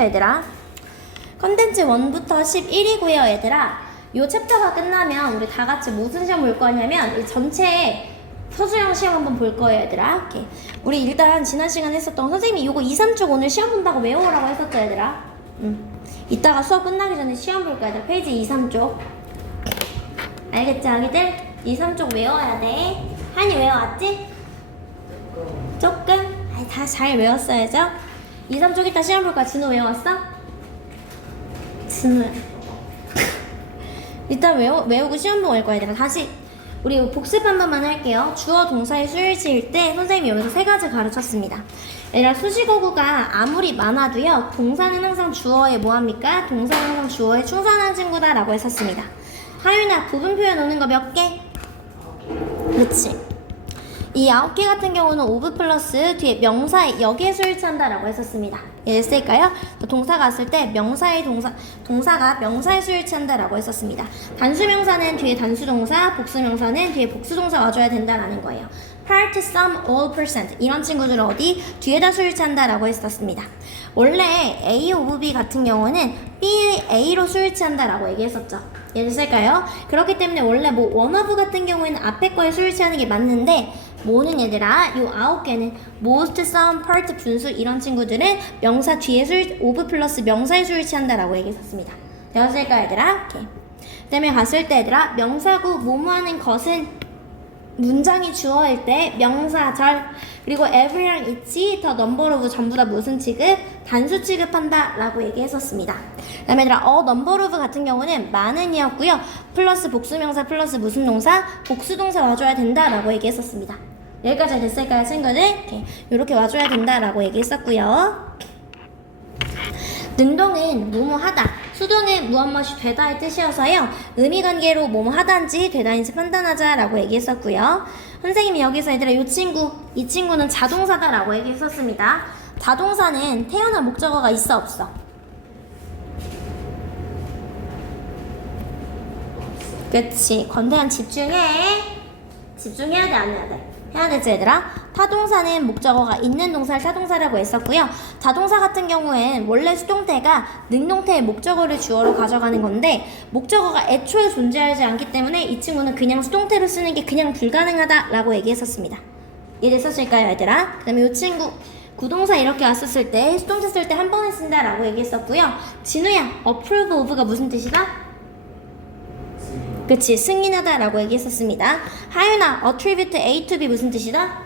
얘들아. 컨텐츠 1부터 11이고요, 얘들아. 요 챕터가 끝나면 우리 다 같이 무슨 시험 볼 거냐면 이 전체 서술형 시험 한번 볼 거예요, 얘들아. 이렇게. 우리 일단 지난 시간에 했었던 선생님이 요거 2, 3쪽 오늘 시험 본다고 외우라고 했었죠, 얘들아. 응. 이따가 수업 끝나기 전에 시험 볼 거야, 얘들아. 페이지 2, 3쪽. 알겠지, 아기들? 2, 3쪽 외워야 돼. 한이 외워왔지? 조금? 아이, 다잘 외웠어야죠? 2, 3쪽 이따 시험 볼 거야. 진호 외웠어? 진호. 일단 외우, 외우고 시험 보고 올 거야, 얘들아. 다시. 우리 복습 한 번만 할게요. 주어 동사의 수를 지을 때 선생님이 여기서 세 가지 가르쳤습니다. 얘들아, 수식어구가 아무리 많아도요, 동사는 항상 주어에 뭐합니까? 동사는 항상 주어에 충성한 친구다 라고 했었습니다. 하윤아, 부분 표현 오는 거 몇 개? 그렇지. 이 아홉 개 같은 경우는 오브 플러스 뒤에 명사의 역에 수일치한다라고 했었습니다. 예, 쓸까요? 또 동사가 왔을 때 명사의 동사 동사가 명사의 수일치한다라고 했었습니다. 단수 명사는 뒤에 단수 동사, 복수 명사는 뒤에 복수 동사 와줘야 된다라는 거예요. part, some, all, percent 이런 친구들은 어디 뒤에다 수일치한다라고 했었습니다. 원래 A 오브 B 같은 경우는 B의 A로 수일치한다라고 얘기했었죠. 얘를 쓸까요? 그렇기 때문에 원래 뭐 원어브 같은 경우에는 앞에 거에 수일치하는 게 맞는데 뭐는 얘들아 요 아홉 개는 most, some, part, 분수 이런 친구들은 명사 뒤에 술 오브 플러스 명사에 수일치한다라고 얘기했었습니다. 되었을까 얘들아? 오케이. 그다음에 갔을 때 얘들아 명사구 뭐뭐하는 것은 문장이 주어일 때 명사 절 그리고 every랑 있지 더 number of 전부 다 무슨 취급 단수 취급한다 라고 얘기했었습니다 그 다음에 얘들아 어 number of 같은 경우는 많은이었고요 플러스 복수명사 플러스 무슨 동사 복수동사 와줘야 된다 라고 얘기했었습니다 여기까지 됐을까요 친구들? 이렇게, 이렇게 와줘야 된다 라고 얘기했었고요 능동은 뭐뭐하다, 수동은 무엇무엇이 되다의 뜻이어서요. 의미관계로 뭐뭐하다인지 되다인지 판단하자라고 얘기했었고요. 선생님이 여기서 얘들아 이 친구, 이 친구는 자동사다라고 얘기했었습니다. 자동사는 태어난 목적어가 있어 없어? 그치. 권태현 집중해. 집중해야 돼, 안 해야 돼? 해야 되지, 얘들아? 타동사는 목적어가 있는 동사를 타동사라고 했었고요. 자동사 같은 경우엔 원래 수동태가 능동태의 목적어를 주어로 가져가는 건데, 목적어가 애초에 존재하지 않기 때문에 이 친구는 그냥 수동태로 쓰는 게 그냥 불가능하다라고 얘기했었습니다. 이해됐었을까요, 얘들아? 그 다음에 이 친구. 구동사 이렇게 왔었을 때, 수동태 쓸 때 한 번에 쓴다라고 얘기했었고요. 진우야, approve of가 무슨 뜻이다? 그치 승인하다라고 얘기했었습니다. 하윤아 attribute A to B 무슨 뜻이다?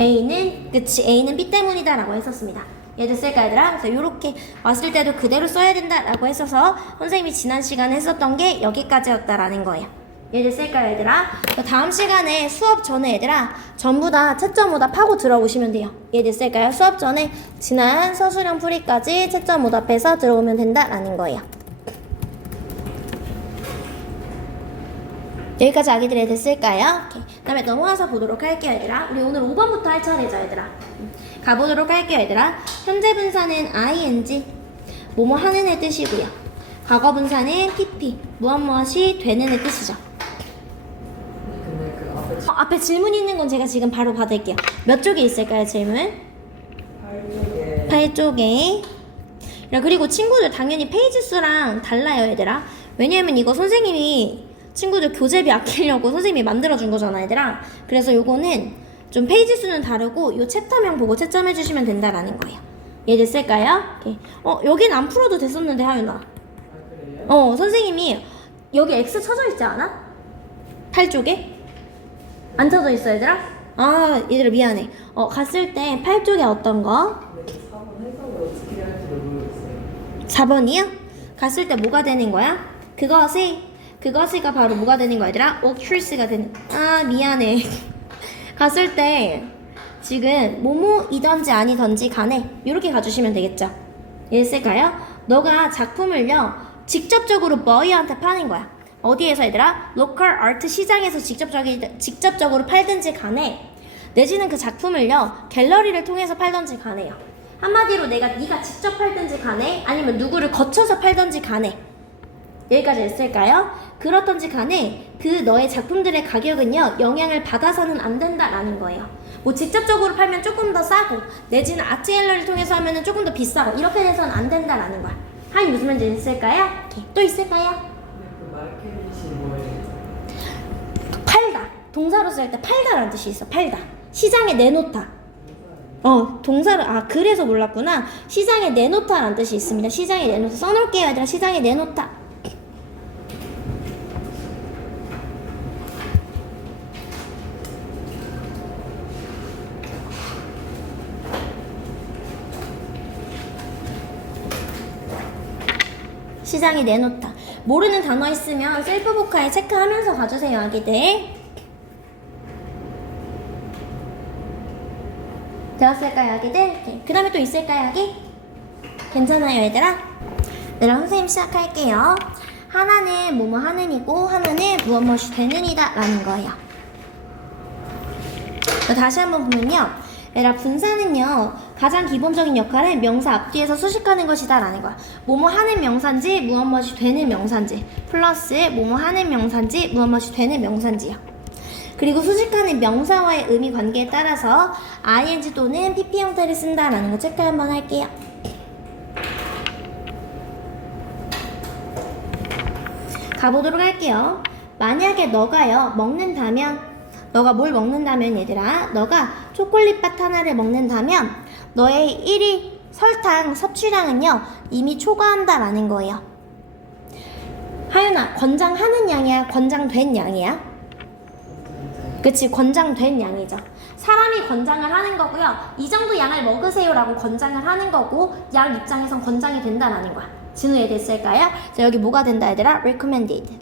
A는 그치 A는 B 때문이다라고 했었습니다. 얘들 쓸까 얘들아? 그래서 이렇게 왔을 때도 그대로 써야 된다라고 했어서 선생님이 지난 시간에 했었던 게 여기까지였다라는 거예요. 얘들 쓸까 얘들아? 그 다음 시간에 수업 전에 얘들아 전부 다 채점 오답 하고 들어오시면 돼요. 얘들 쓸까요? 수업 전에 지난 서술형 풀이까지 채점 오답해서 들어오면 된다라는 거예요. 여기까지 아기들이 됐을까요? 오케이. 그다음에 넘어가서 보도록 할게요, 얘들아. 우리 오늘 5번부터 할 차례죠, 얘들아. 음, 가보도록 할게요, 얘들아. 현재 분사는 ing, 뭐뭐 하는 애 뜻이고요. 과거 분사는 pp, 무엇 무엇이 되는 애 뜻이죠. 그 앞에 어, 앞에 질문 있는 건 제가 지금 바로 받을게요. 몇 쪽에 있을까요, 질문? 팔쪽에 8쪽에. 그리고 친구들 당연히 페이지 수랑 달라요, 얘들아. 왜냐면 이거 선생님이 친구들 교재비 아끼려고 선생님이 만들어준 거잖아, 얘들아. 그래서 요거는 좀 페이지 수는 다르고 요 챕터명 보고 채점해 주시면 된다라는 거예요. 얘 됐을까요? 오케이. 어, 여긴 안 풀어도 됐었는데, 하윤아. 어, 선생님이 여기 X 쳐져 있지 않아? 8쪽에? 안 쳐져 있어, 얘들아? 아, 얘들아 미안해. 어, 갔을 때 8쪽에 어떤 거? 근데 4번 해석을 어떻게 해야 할지 모르겠어요 4번이요? 갔을 때 뭐가 되는 거야? 그것이 그것이가 바로 뭐가 되는 거야 얘들아? occurs가 되는 아 미안해 갔을 때 지금 뭐뭐이던지 아니던지 간에 이렇게 가주시면 되겠죠 이해했을까요? 너가 작품을요 직접적으로 머이한테 파는 거야 어디에서 얘들아? 로컬 아트 시장에서 직접적이, 직접적으로 팔든지 간에 내지는 그 작품을요 갤러리를 통해서 팔든지 간에요 한마디로 내가 네가 직접 팔든지 간에 아니면 누구를 거쳐서 팔든지 간에 여기까지 했을까요? 그렇던지 간에 그 너의 작품들의 가격은요 영향을 받아서는 안 된다라는 거예요 뭐 직접적으로 팔면 조금 더 싸고 내지는 아트엘러를 통해서 하면 조금 더 비싸고 이렇게 돼서는 안 된다라는 거야. 하이 무슨 말인지 있을까요? 오케이. 또 있을까요? 팔다. 동사로 쓸 때 팔다라는 뜻이 있어. 팔다. 시장에 내놓다. 어, 동사를 아 그래서 몰랐구나. 시장에 내놓다라는 뜻이 있습니다. 시장에 내놓다 써놓을게요, 얘들아. 시장에 내놓다. 시장에 내놓다. 모르는 단어 있으면 셀프 보카에 체크하면서 가주세요, 아기들. 되었을까요, 아기들? 네. 그 다음에 또 있을까요, 아기? 괜찮아요, 얘들아? 얘들아, 선생님 시작할게요. 하나는 뭐뭐 하는이고, 하나는 무엇 무엇이 되는이다 라는 거예요. 자, 다시 한번 보면요. 얘들아, 분사는요, 가장 기본적인 역할은 명사 앞뒤에서 수식하는 것이다 라는 거야. 뭐뭐 하는 명사인지, 무엇 무엇이 되는 명사인지, 플러스 뭐뭐 하는 명사인지, 무엇 무엇이 되는 명사인지요. 그리고 수식하는 명사와의 의미 관계에 따라서 ing 또는 pp 형태를 쓴다라는 거 체크 한번 할게요. 가보도록 할게요. 만약에 너가요 먹는다면 너가 뭘 먹는다면 얘들아 너가 초콜릿 밭 하나를 먹는다면 너의 1일 설탕 섭취량은요 이미 초과한다 라는 거예요. 하윤아 권장하는 양이야 권장된 양이야? 그치 권장된 양이죠. 사람이 권장을 하는 거고요. 이 정도 양을 먹으세요라고 권장을 하는 거고 양 입장에선 권장이 된다라는 거야. 진우 얘 됐을까요? 자 여기 뭐가 된다 얘들아? recommended.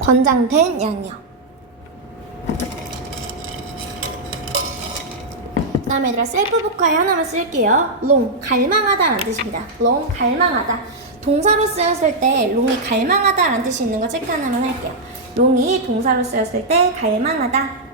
권장된 양이요. 그 다음에 얘들아 셀프 보카에 하나만 쓸게요. long 갈망하다라는 뜻입니다. long 갈망하다. 동사로 쓰였을 때 롱이 갈망하다라는 뜻이 있는 거 체크 하나만 할게요. 롱이 동사로 쓰였을 때 갈망하다.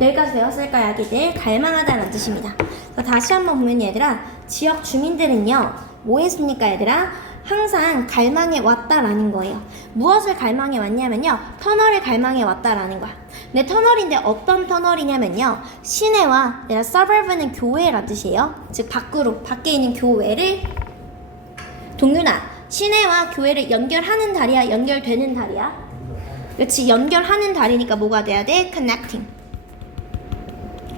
여기까지 되었을까요, 아기들? 갈망하다라는 뜻입니다. 다시 한번 보면 얘들아, 지역 주민들은요, 뭐 했습니까, 얘들아? 항상 갈망해 왔다라는 거예요. 무엇을 갈망해 왔냐면요, 터널을 갈망해 왔다라는 거야. 근데 터널인데 어떤 터널이냐면요, 시내와 얘들아, suburb는 교회란 뜻이에요. 즉 밖으로 밖에 있는 교회를 동윤아, 시내와 교회를 연결하는 다리야, 연결되는 다리야? 그렇지, 연결하는 다리니까 뭐가 돼야 돼? connecting.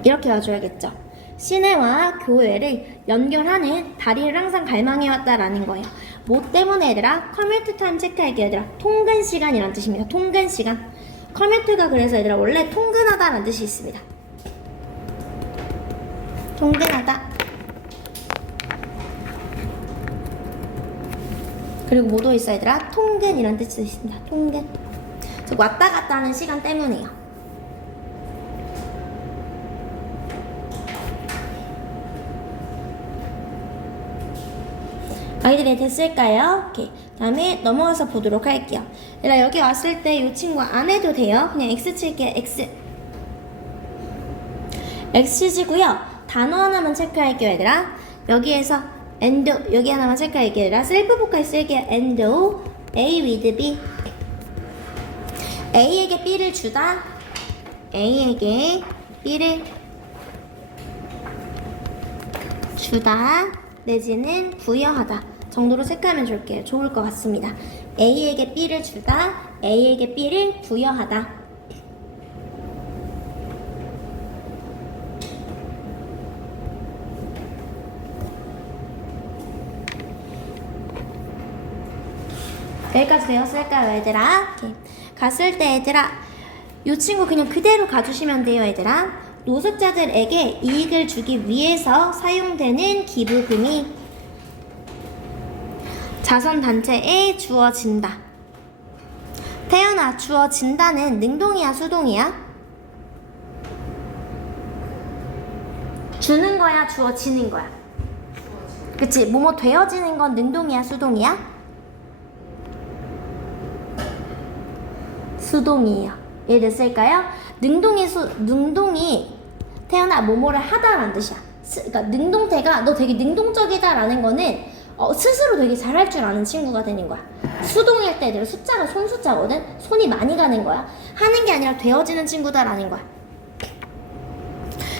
이렇게 와줘야겠죠. 시내와 교회를 연결하는 다리를 항상 갈망해왔다라는 거예요. 뭐 때문에 얘들아? 커뮤트 타임 체크할게요 얘들아. 통근 시간이란 뜻입니다. 통근 시간. 커뮤트가 그래서 얘들아 원래 통근하다라는 뜻이 있습니다. 통근하다. 그리고 뭐도 있어 얘들아? 통근이란 뜻도 있습니다. 통근. 즉 왔다 갔다 하는 시간 때문이에요. 아이들이 됐을까요? 오케이. 다음에 넘어가서 보도록 할게요. 얘들아 여기 왔을 때 이 친구 안 해도 돼요. 그냥 X 칠게요. X. X지고요. 단어 하나만 체크할게요, 얘들아. 여기에서 and 여기 하나만 체크할게요, 얘들아. 셀프 보컬 쓸게요. and A with B. A에게 B를 주다. A에게 B를 주다 내지는 부여하다 정도로 체크하면 좋을게요. 좋을 것 같습니다. A에게 B를 주다, A에게 B를 부여하다. 여기까지 되었을까요, 얘들아? 오케이. 갔을 때, 얘들아, 이 친구 그냥 그대로 가주시면 돼요, 얘들아. 노숙자들에게 이익을 주기 위해서 사용되는 기부금이 자선단체에 주어진다. 태연아, 주어진다는 능동이야, 수동이야? 주는 거야, 주어지는 거야? 그치, 뭐뭐 되어지는 건 능동이야, 수동이야? 수동이에요. 예를 쓸까요? 능동이 수, 능동이 태어나 뭐뭐를 하다라는 뜻이야. 스, 그러니까 능동태가 너 되게 능동적이다라는 거는 어, 스스로 되게 잘할 줄 아는 친구가 되는 거야. 수동일 때 얘들아 숫자가 손 숫자거든. 손이 많이 가는 거야. 하는 게 아니라 되어지는 친구다라는 거야.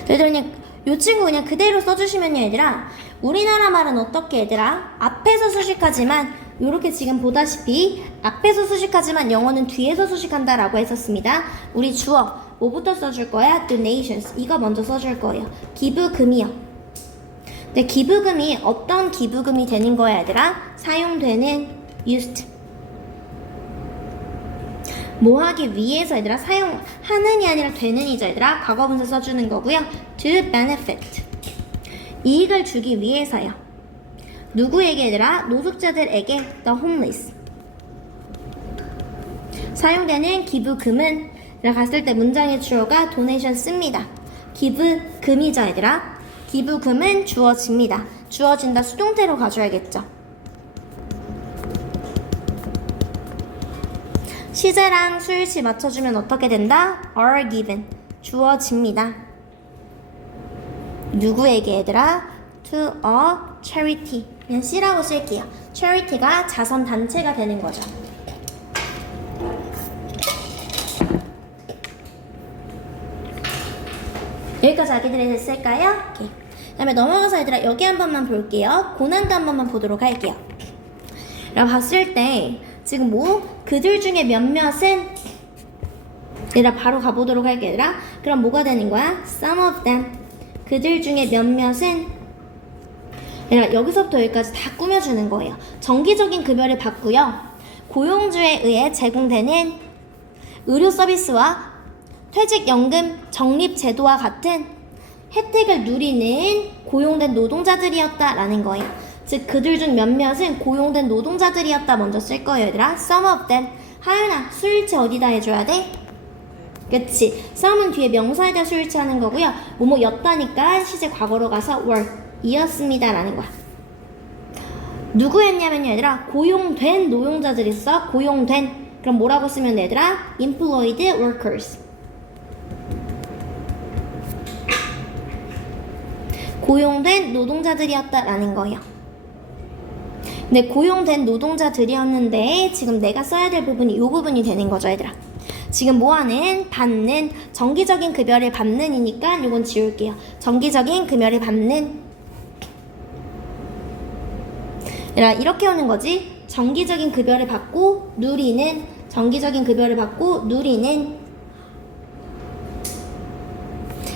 얘들아 그냥 요 친구 그냥 그대로 써주시면요 얘들아 우리나라 말은 어떻게 얘들아 앞에서 수식하지만 요렇게 지금 보다시피 앞에서 수식하지만 영어는 뒤에서 수식한다라고 했었습니다 우리 주어 뭐부터 써줄 거야? donations. 이거 먼저 써줄 거예요. 기부금이요. 근데 기부금이 어떤 기부금이 되는 거야 얘들아? 사용되는 used. 뭐 하기 위해서 얘들아? 사용하는이 아니라 되는이죠 얘들아? 과거분사 써주는 거고요. to benefit. 이익을 주기 위해서요. 누구에게 얘들아? 노숙자들에게. the homeless. 사용되는 기부금은 라 갔을 때 문장의 주어가 donation 씁니다 기부금이죠 얘들아 기부금은 주어집니다 주어진다 수동태로 가져야겠죠 시제랑 수일치 맞춰주면 어떻게 된다? are given 주어집니다. 누구에게 얘들아? to a charity 그냥 C라고 쓸게요. charity가 자선 단체가 되는 거죠. 여기까지 아기들이 됐을까요? 오케이. 그다음에 넘어가서 얘들아 여기 한 번만 볼게요. 고난도 한 번만 보도록 할게요. 라 봤을 때 지금 뭐 그들 중에 몇몇은 얘들아 바로 가보도록 할게 얘들아 그럼 뭐가 되는 거야? Some of them 그들 중에 몇몇은 얘들아 여기서부터 여기까지 다 꾸며주는 거예요 정기적인 급여를 받고요 고용주에 의해 제공되는 의료 서비스와 퇴직연금 적립제도와 같은 혜택을 누리는 고용된 노동자들이었다라는 거예요. 즉 그들 중 몇몇은 고용된 노동자들이었다 먼저 쓸 거예요, 얘들아. Some of them. 하연아, 수일치 어디다 해줘야 돼? 그치. some은 뒤에 명사에다 수일치 하는 거고요. 뭐뭐였다니까 시제 과거로 가서 were 이었습니다 라는 거야. 누구였냐면요, 얘들아. 고용된 노동자들이 있어. 고용된. 그럼 뭐라고 쓰면 돼, 얘들아? employed workers. 고용된 노동자들이었다라는 거예요. 근데 고용된 노동자들이었는데 지금 내가 써야 될 부분이 이 부분이 되는 거죠, 얘들아. 지금 뭐하는 받는 정기적인 급여를 받는이니까 이건 지울게요. 정기적인 급여를 받는 얘들아 이렇게 오는 거지. 정기적인 급여를 받고 누리는 정기적인 급여를 받고 누리는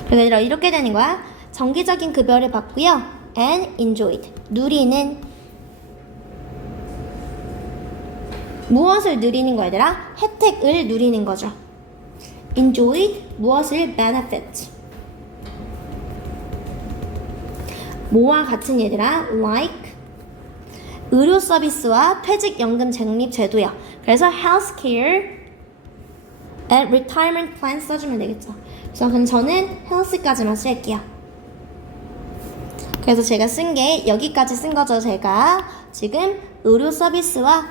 그래서 이렇게 되는 거야. 정기적인 급여를 받고요. and enjoyed 누리는 무엇을 누리는 거야 얘들아? 혜택을 누리는 거죠. enjoy 무엇을 benefit 뭐와 같은 얘들아? like 의료 서비스와 퇴직연금 적립 제도요. 그래서 healthcare and retirement plan 써주면 되겠죠. 그래서 저는 health까지만 쓸게요. 그래서 제가 쓴 게 여기까지 쓴 거죠. 제가 지금 의료 서비스와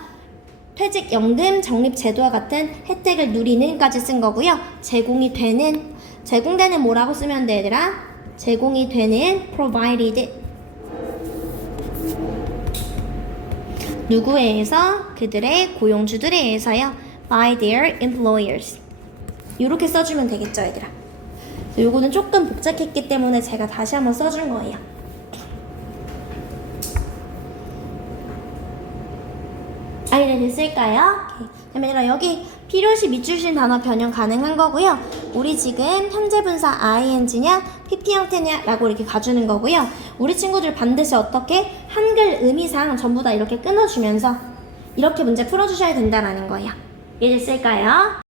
퇴직연금 적립 제도와 같은 혜택을 누리는까지 쓴 거고요. 제공이 되는 제공되는 뭐라고 쓰면 돼 얘들아? 제공이 되는 provided 누구에 의해서 그들의 고용주들에 의해서요. by their employers 이렇게 써주면 되겠죠 얘들아. 요거는 조금 복잡했기 때문에 제가 다시 한번 써준 거예요. 아이들 됐을까요? 오케이. 그럼 얘들아 여기 필요시 밑줄신 단어 변형 가능한 거고요. 우리 지금 현재 분사 ing냐 pp 형태냐라고 이렇게 가주는 거고요. 우리 친구들 반드시 어떻게 한글 의미상 전부 다 이렇게 끊어주면서 이렇게 문제 풀어주셔야 된다라는 거예요. 이해됐을까요?